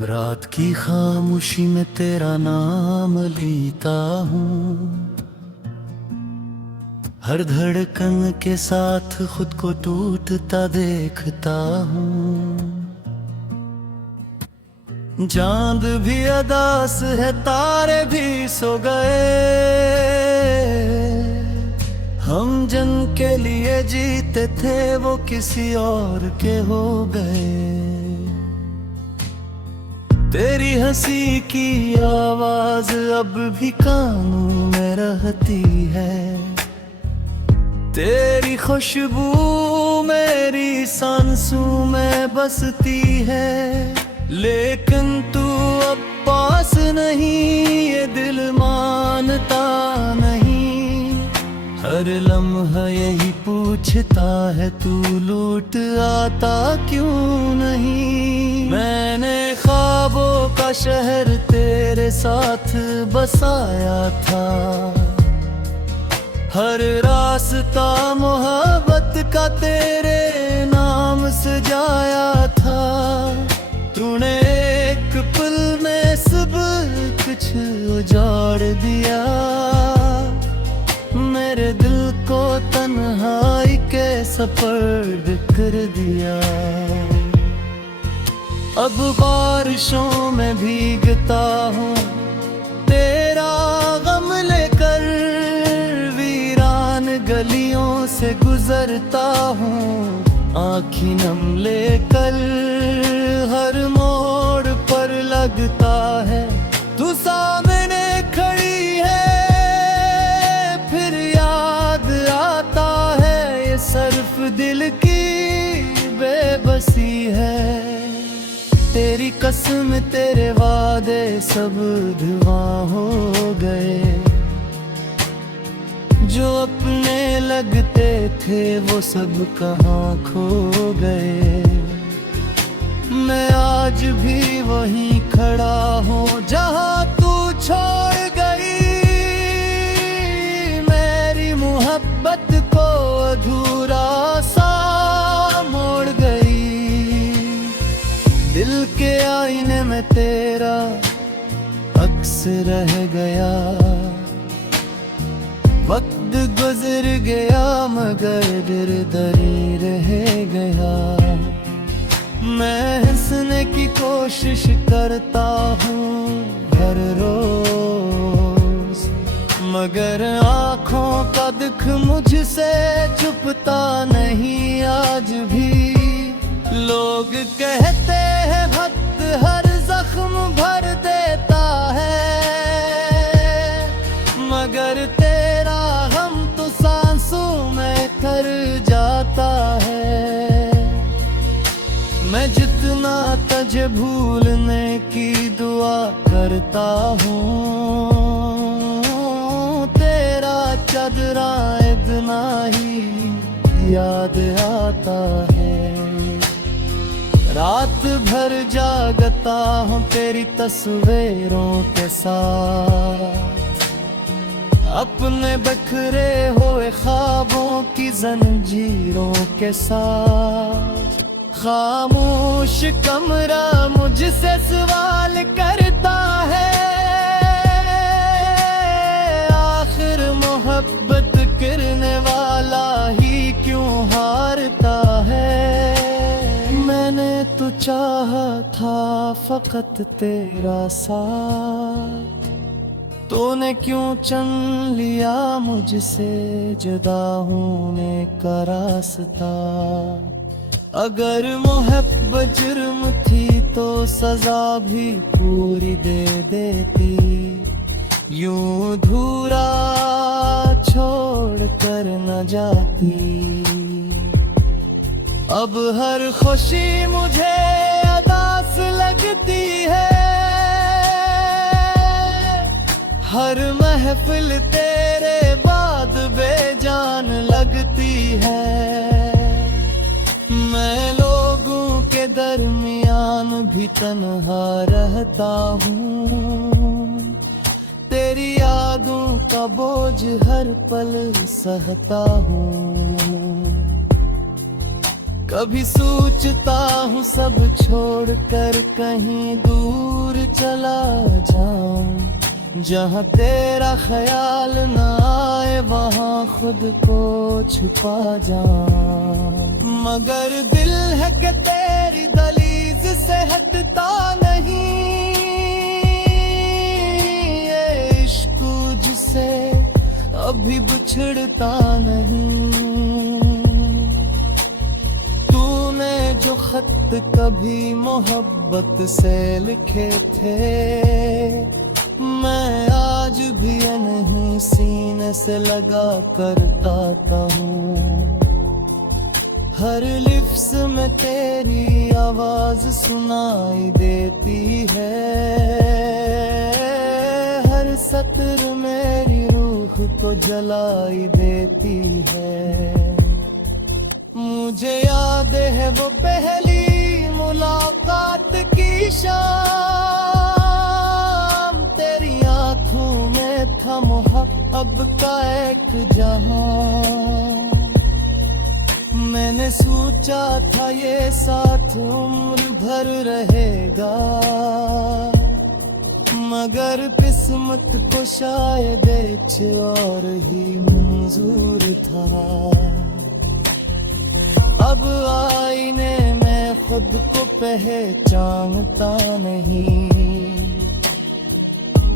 रात की खामोशी में तेरा नाम लेता हूँ, हर धड़कन के साथ खुद को टूटता देखता हूँ। चांद भी अदास है, तारे भी सो गए, हम जंग के लिए जीते थे वो किसी और के हो गए। तेरी हंसी की आवाज अब भी कानों में रहती है, तेरी खुशबू मेरी सांसों में बसती है। लेकिन तू अब पास नहीं, ये दिल मानता नहीं, हर लम्हा यही पूछता है तू लौट आता क्यों नहीं। मैंने ख्वाबों का शहर तेरे साथ बसाया था, हर रास्ता मोहब्बत का तेरे नाम सजाया था। तूने एक पल में सब कुछ उजाड़ दिया, मेरे दिल को तन्हाई के सफर कर दिया। अब बारिशों में भीगता हूँ तेरा गम लेकर, वीरान गलियों से गुजरता हूँ आँखी नम लेकर। हर मोड़ पर लगता है तू सामने खड़ी है, फिर याद आता है ये सिर्फ दिल की बेबसी है। तेरी कसम तेरे वादे सब धुआं हो गए, जो अपने लगते थे वो सब कहाँ खो गए। मैं आज भी वहीं खड़ा हूँ जहाँ तू छोड़ गई, मेरी मोहब्बत को अधूरा सा मोड़ गई। दिल के आईने में तेरा अक्स रह गया, वक्त गुजर गया मगर दरी रह गया। मैं हंसने की कोशिश करता हूँ हर रोज, मगर आँखों का दुख मुझसे छुपता नहीं आज भी। लोग कहते हैं वक्त हर जख्म भर देता है, मगर तेरा गम तो सांसों में कर जाता है। मैं जितना तुझे भूलने की दुआ करता हूँ, तेरा चदरा इतना ही याद आता है। रात भर जागता हूँ तेरी तस्वीरों के साथ, अपने बिखरे हुए ख्वाबों की जंजीरों के साथ। खामोश कमरा मुझसे सवाल करता है, आखिर मोहब्बत करने वाला ही क्यों हारता है। मैंने तो चाहा था फकत तेरा साथ, तूने क्यों चुन लिया मुझसे जुदा होने का रास्ता। अगर मोहब्बत जुर्म थी तो सजा भी पूरी दे देती, यूं धूरा छोड़ कर न जाती। अब हर खुशी मुझे अदास लगती है, हर महफिल तेरे बाद बेजान लगती है। मैं लोगों के दरमियान भी तन्हा रहता हूँ, तेरी यादों का बोझ हर पल सहता हूँ। कभी सोचता हूँ सब छोड़कर कहीं दूर चला जाऊं, जहाँ तेरा ख्याल न आए वहाँ खुद को छुपा जाऊं। मगर दिल है कि तेरी दहलीज से हटता नहीं, ये इश्क जिसे अभी बिछड़ता नहीं। जो खत कभी मोहब्बत से लिखे थे, मैं आज भी नहीं सीने से लगा कर गाता हूँ। हर लिफ्ज़ में तेरी आवाज सुनाई देती है, हर सत्र मेरी रूह को जलाई देती है। मुझे याद है वो पहली मुलाकात की शाम, तेरी आंखों में था मोहब्बत का एक जहां। मैंने सोचा था ये साथ उम्र भर रहेगा, मगर किस्मत को शायद कुछ और ही मंजूर था। अब आईने में खुद को पहचानता नहीं,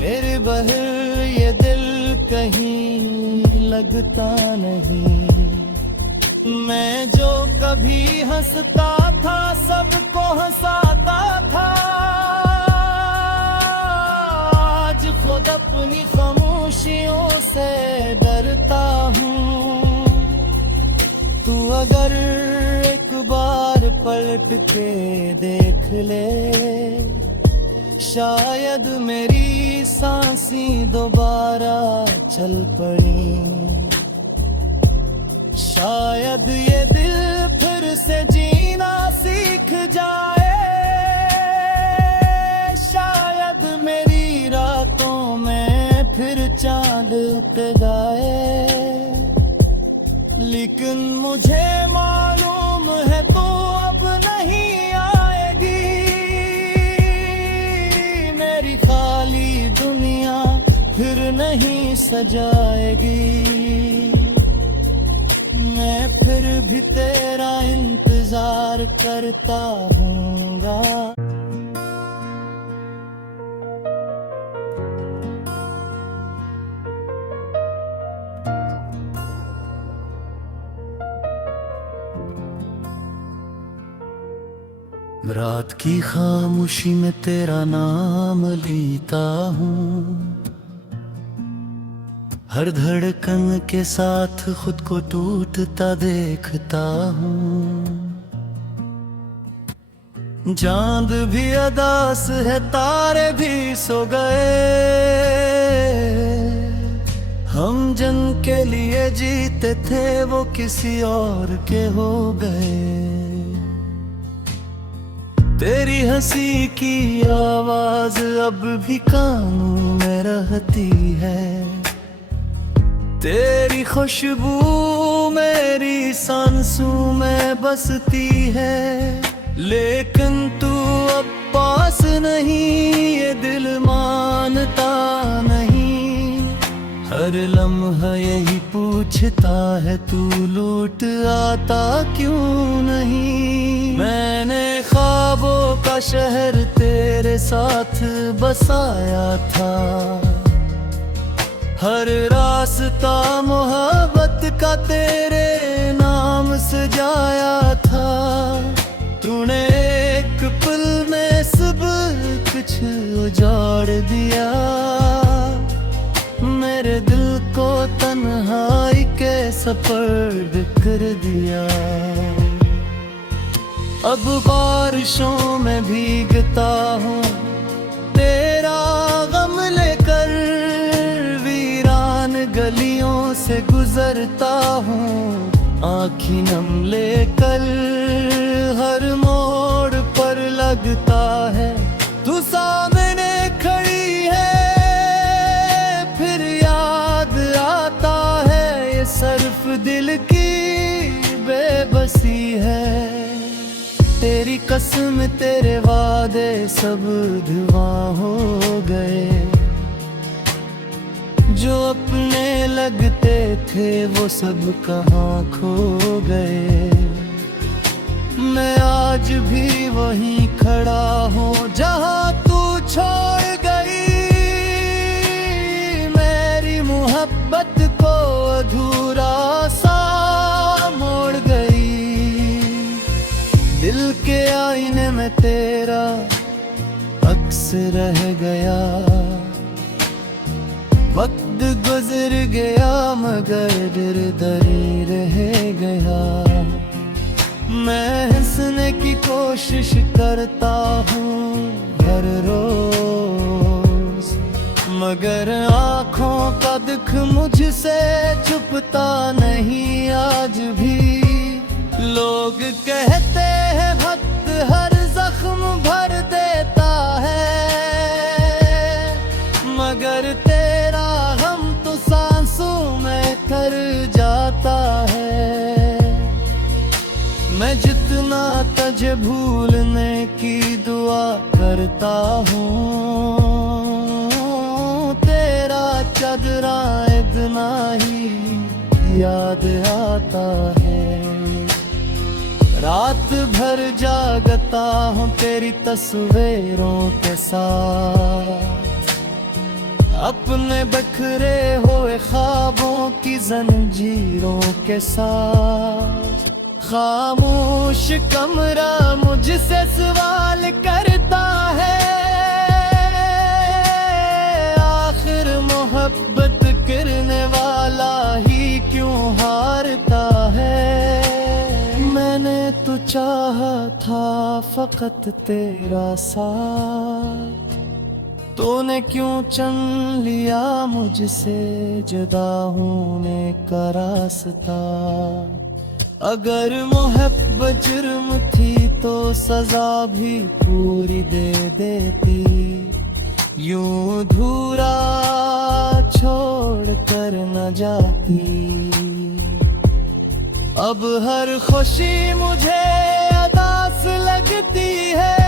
मेरे बहर ये दिल कहीं लगता नहीं। मैं जो कभी हंसता था सबको हंसाता था, आज खुद अपनी खामोशियों से डरता हूँ। तू अगर एक बार पलट के देख ले, शायद मेरी सांसें दोबारा चल पड़ी, शायद ये दिल फिर से जीना सीख जाए, शायद मेरी रातों में फिर चांद उतराए। लेकिन मुझे मालूम है तू अब नहीं आएगी, मेरी खाली दुनिया फिर नहीं सजाएगी। मैं फिर भी तेरा इंतजार करता हूँगा। रात की खामोशी में तेरा नाम लेता हूँ, हर धड़कन के साथ खुद को टूटता देखता हूँ। चांद भी अदास है, तारे भी सो गए, हम जंग के लिए जीते थे वो किसी और के हो गए। तेरी हंसी की आवाज अब भी कानों में रहती है, तेरी खुशबू मेरी सांसों में बसती है। लेकिन तू अब पास नहीं, ये दिल मानता नहीं, हर लम्हा यही पूछता है तू लौट आता क्यों नहीं। मैंने ख्वाबों का शहर तेरे साथ बसाया था, हर रास्ता मोहब्बत का तेरे नाम सजाया था। तूने एक पल में सब कुछ उजाड़ दिया, मेरे दिल को तन्हाई के सफर कर दिया। अब बारिशों में भीगता हूँ तेरा गम लेकर, वीरान गलियों से गुजरता हूँ आँखी नम लेकर। हर मोड़ पर लगता है तू सामने खड़ी है, फिर याद आता है ये सिर्फ दिल की बेबसी है। कसम तेरे वादे सब धुआं हो गए, जो अपने लगते थे वो सब कहाँ खो गए। मैं आज भी वहीं खड़ा हूँ जहाँ तू छोड़ गई, मेरी मोहब्बत को अधूरा सा मोड़ गई। दिल के आईने में तेरा अक्स रह गया, वक्त गुजर गया मगर दिल दरी रह गया। मैं हंसने की कोशिश करता हूँ हर रोज, मगर आँखों का दुख मुझसे छुपता नहीं आज भी। लोग कहते हैं वक्त हर जख्म भर देता है, मगर तेरा गम तो सांसों में कर जाता है। मैं जितना तुझे भूलने की दुआ करता हूँ, तेरा चेहरा इतना ही याद आता है। रात भर जागता हूँ तेरी तस्वीरों के साथ, अपने बिखरे हुए ख्वाबों की जंजीरों के साथ। खामोश कमरा मुझसे सवाल करता है, आखिर मोहब्बत करने वाला ही क्यों हारता है। मैंने तो चाहा था फकत तेरा साथ, तूने क्यों चुन लिया मुझसे जुदा होने का रास्ता। अगर मोहब्बत जुर्म थी तो सजा भी पूरी दे देती, यूं धूरा छोड़ कर न जाती। अब हर खुशी मुझे उदास लगती है,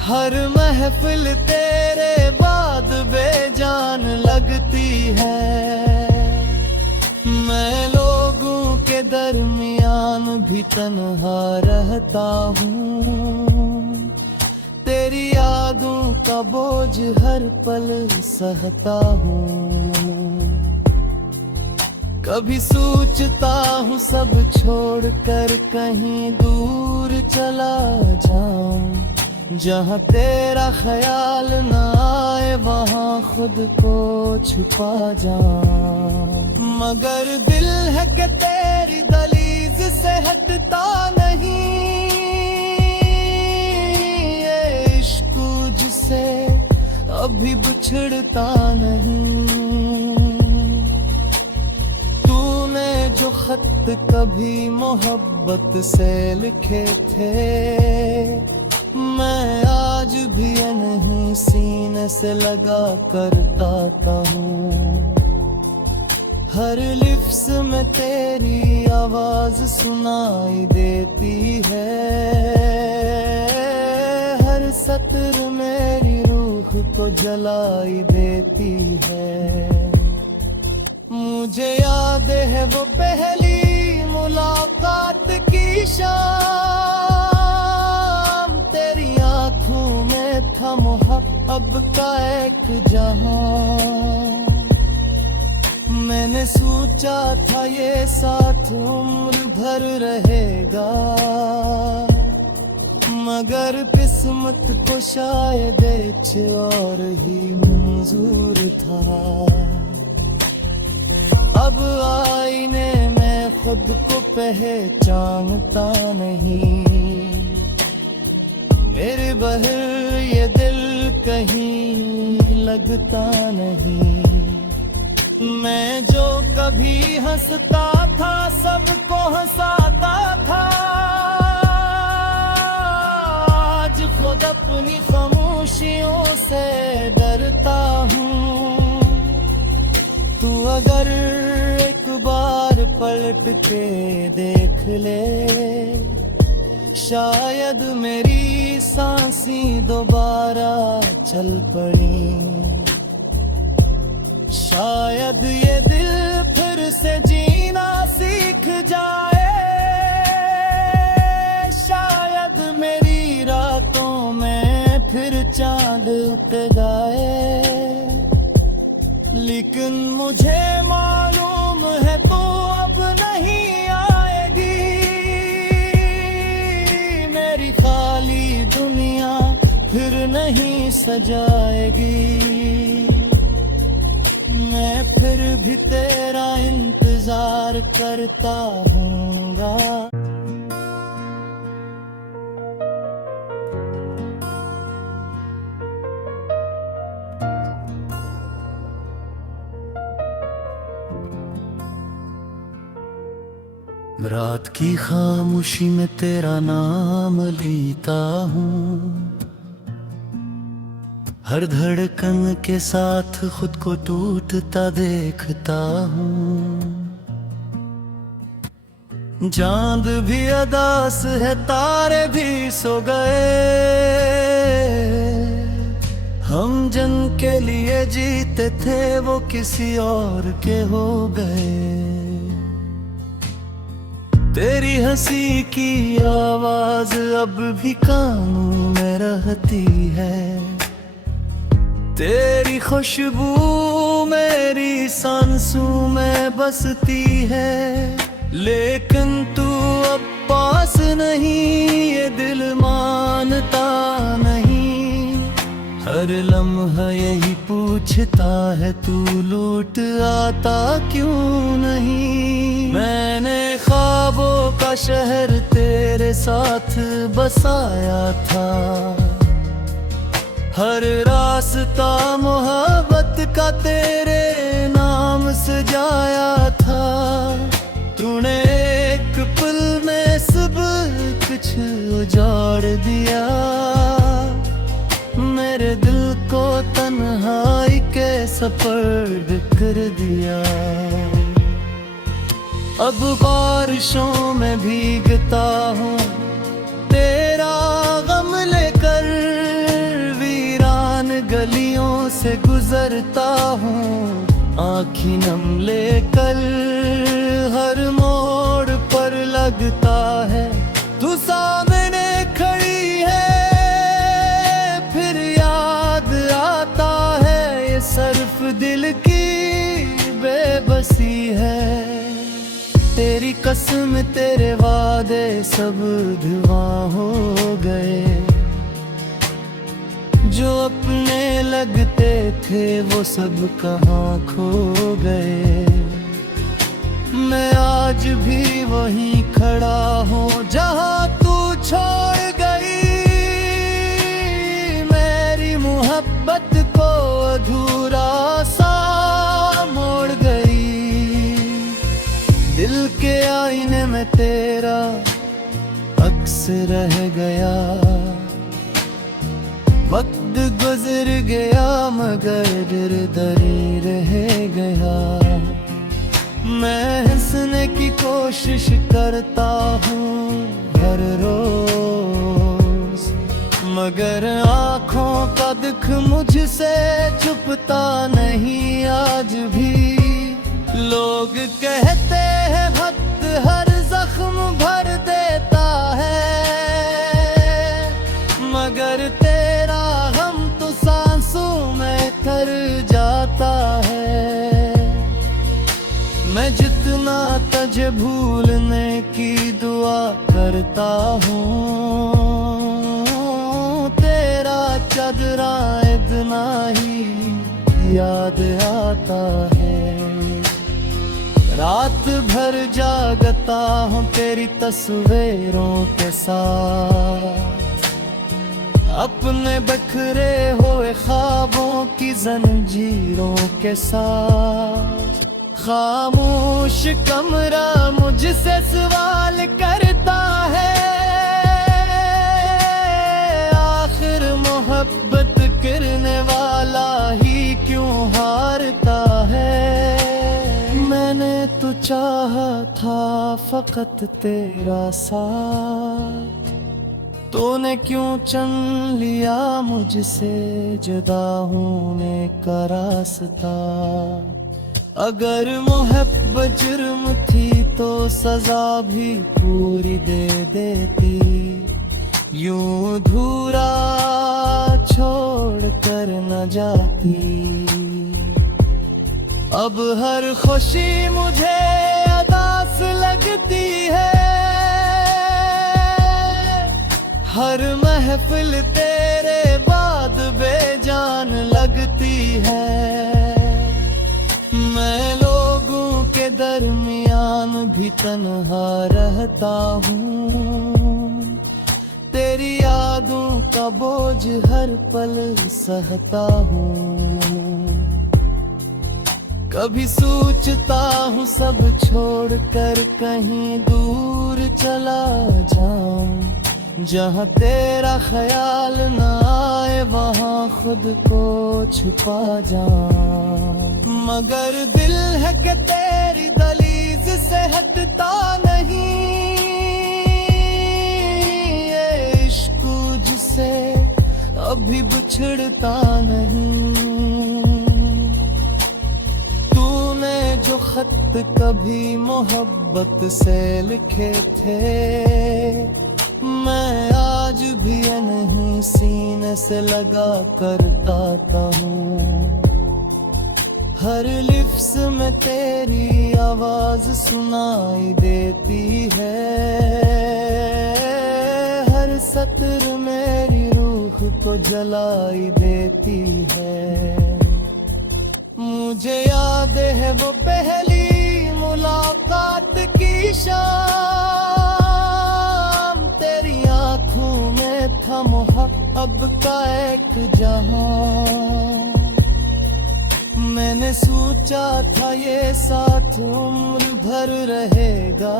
हर महफिल तेरे बाद बेजान लगती है। मैं लोगों के दरमियान भी तन्हा रहता हूँ, तेरी यादों का बोझ हर पल सहता हूँ। कभी सोचता हूँ सब छोड़कर कहीं दूर चला जाऊं, जहाँ तेरा ख्याल न आए वहाँ खुद को छुपा जाऊं। मगर दिल है कि तेरी दहलीज से हटता नहीं, ये इश्क तुझसे अभी बिछड़ता नहीं। तूने जो खत कभी मोहब्बत से लिखे थे, मैं आज भी नहीं सीने से लगा कर गाता हूँ। हर लिफ्ज़ में तेरी आवाज सुनाई देती है, हर सत्र मेरी रूह को जलाई देती है। मुझे याद है वो पहली मुलाकात की शाम, तेरी आँखों में था मोहब्बत का एक जहां। मैंने सोचा था ये साथ उम्र भर रहेगा, मगर किस्मत को शायद कुछ और ही मंजूर था। अब आईने में खुद को पहचानता नहीं, मेरे बहर ये दिल कहीं लगता नहीं। मैं जो कभी हंसता था सबको हंसाता था, आज खुद अपनी खामोशियों से डरता हूँ। तू अगर एक बार पलट के देख ले, शायद मेरी सांसें दोबारा चल पड़ी, शायद ये दिल फिर से जीना सीख जाए, शायद मेरी रातों में फिर चांद उतर आए। लेकिन मुझे मालूम है तू अब नहीं आएगी, मेरी खाली दुनिया फिर नहीं सजाएगी। मैं फिर भी तेरा इंतजार करता हूँगा। रात की खामोशी में तेरा नाम लेता हूँ, हर धड़कन के साथ खुद को टूटता देखता हूँ। चांद भी अदास है, तारे भी सो गए, हम जन के लिए जीते थे वो किसी और के हो गए। तेरी हंसी की आवाज अब भी कानों में रहती है, तेरी खुशबू मेरी सांसों में बसती है। लेकिन तू अब पास नहीं, ये दिल मानता नहीं, हर लम्हा यही पूछता है तू लौट आता क्यों नहीं। मैंने ख्वाबों का शहर तेरे साथ बसाया था, हर रास्ता मोहब्बत का तेरे नाम सजाया था। तूने एक पल में सब कुछ उजाड़ दिया, मेरे दिल को तन्हाई के सफर कर दिया। अब बारिशों में भीगता हूँ तेरा गम लेकर, वीरान गलियों से गुजरता हूँ आँखी नम लेकर। हर मोड़ पर लगता है तू सामने खड़ी है, फिर याद आता है ये सिर्फ दिल की बेबसी है। तेरी कसम तेरे वादे सब धुआं हो गए, जो अपने लगते थे वो सब कहाँ खो गए। मैं आज भी वहीं खड़ा हूँ जहाँ तू छोड़ गई, मेरी मोहब्बत को अधूरा सा मोड़ गई। दिल के आईने में तेरा अक्स रह गया, वक्त गुजर गया मगर दरी रह गया। मैं हंसने की कोशिश करता हूँ हर रोज, मगर आँखों का दुख मुझसे छुपता नहीं आज भी। लोग कहते हैं वक्त हर जख्म भर देता है, मगर तेरा गम तो सांसों में कर जाता है। मैं जितना तुझे भूलने की दुआ करता हूँ, तेरा चेहरा इतना ही याद आता है। रात भर जागता हूँ तेरी तस्वीरों के साथ, अपने बिखरे हुए ख्वाबों की जंजीरों के साथ। खामोश कमरा मुझसे सवाल करता है, आखिर मोहब्बत करने वाला ही क्यों हारता है। मैंने तो चाहा था फकत तेरा साथ, तूने क्यों चुन लिया मुझसे जुदा होने का रास्ता। अगर मोहब्बत जुर्म थी तो सजा भी पूरी दे देती। यूं धूरा छोड़ कर न जाती। अब हर खुशी मुझे अदास लगती है। हर महफिल तेरे बाद बेजान लगती है। मैं लोगों के दरमियान भी तन्हा रहता हूँ। तेरी यादों का बोझ हर पल सहता हूँ। कभी सोचता हूँ सब छोड़कर कहीं दूर चला जाऊं। जहाँ तेरा ख्याल न आए वहाँ खुद को छुपा जाऊं। मगर दिल है कि तेरी दहलीज से हटता नहीं। ये इश्क तुझसे अभी बिछड़ता नहीं। तूने जो खत कभी मोहब्बत से लिखे थे, मैं आज भी नहीं सीने से लगा कर गाता हूँ। हर लिफ्स में तेरी आवाज सुनाई देती है। हर सत्र मेरी रूह को जलाई देती है। मुझे याद है वो पहली मुलाकात की शाम। तेरी आंखों में था मोहब्बत का एक जहां। मैंने सोचा था ये साथ उम्र भर रहेगा।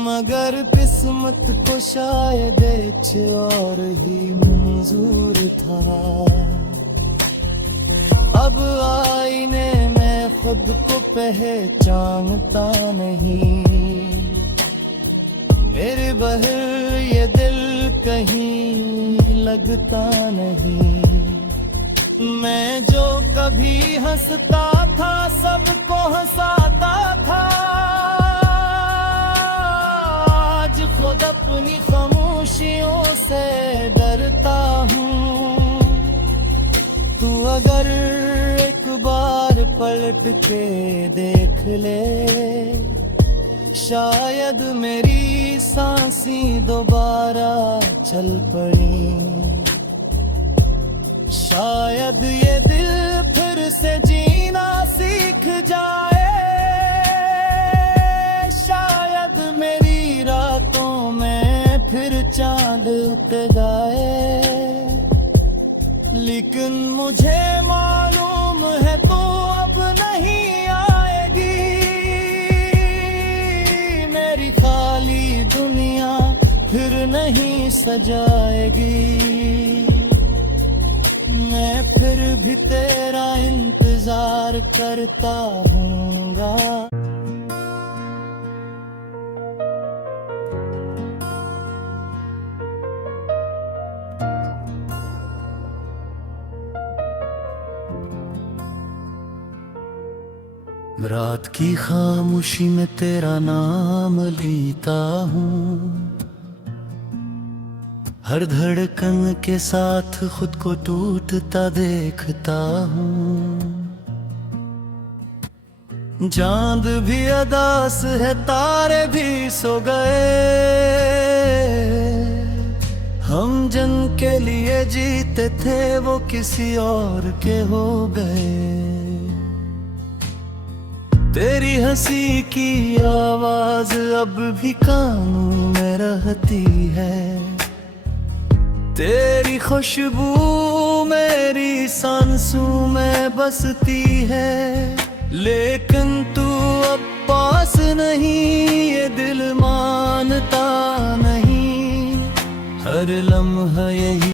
मगर किस्मत को शायद कुछ और ही मंजूर था। अब आईने में खुद को पहचानता नहीं। मेरे बहर ये दिल कहीं लगता नहीं। मैं जो कभी हंसता था सबको हंसाता था। आज खुद अपनी खामोशियों से डरता हूँ। तू अगर एक बार पलट के देख ले, शायद मेरी सांसें दोबारा चल पड़ी। शायद ये दिल फिर से जीना सीख जाए। शायद मेरी रातों में फिर चांद उतर जाए। लेकिन मुझे मालूम है तू अब नहीं आएगी। मेरी खाली दुनिया फिर नहीं सजाएगी। मैं फिर भी तेरा इंतजार करता हूँगा। रात की खामोशी में तेरा नाम लेता हूँ। हर धड़कन के साथ खुद को टूटता देखता हूँ। चांद भी अदास है, तारे भी सो गए। हम जन के लिए जीते थे वो किसी और के हो गए। तेरी हंसी की आवाज अब भी कानों में रहती है। तेरी खुशबू मेरी सांसों में बसती है। लेकिन तू अब पास नहीं, ये दिल मानता नहीं। हर लम्हा यही